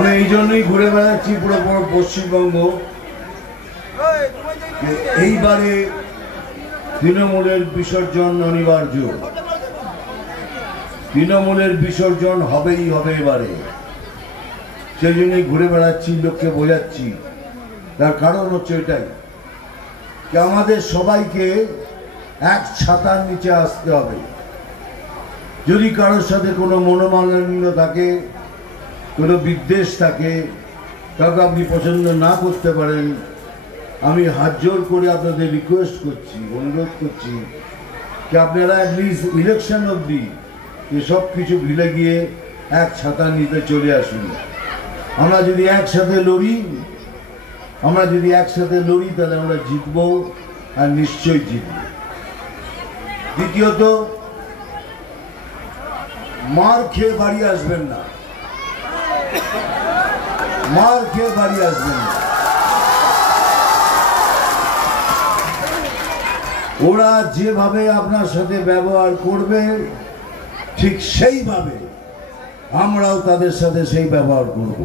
আমি এই জন্যই ঘুরে বেড়াচ্ছি পুরো পশ্চিমবঙ্গ। এইবারে তৃণমূলের বিসর্জন অনিবার্য, তৃণমূলের বিসর্জন হবেই হবে এবারে। সেই জন্যই ঘুরে বেড়াচ্ছি, লোককে বোঝাচ্ছি। তার কারণ হচ্ছে এটাই যে আমাদের সবাইকে এক ছাতার নিচে আসতে হবে। যদি কারোর সাথে কোনো মনোমালিন্য থাকে, কোনো বিদ্বেষ থাকে, কাউকে আপনি পছন্দ না করতে পারেন, আমি হাত জোর করে আপনাদের রিকোয়েস্ট করছি, অনুরোধ করছি যে আপনারা অ্যাটলিস্ট ইলেকশন অবধি এসব কিছু ভুলে গিয়ে এক ছাতার নিতে চলে আসুন। আমরা যদি একসাথে লড়ি তাহলে আমরা জিতব, আর নিশ্চয়ই জিতব। দ্বিতীয়ত, মার খেয়ে বাড়ি আসবেন না, মার খেয়ে বাড়ি আসবেন না। ওরা যেভাবে আপনার সাথে ব্যবহার করবে ঠিক সেইভাবে আমরাও তাদের সাথে সেই ব্যবহার করব।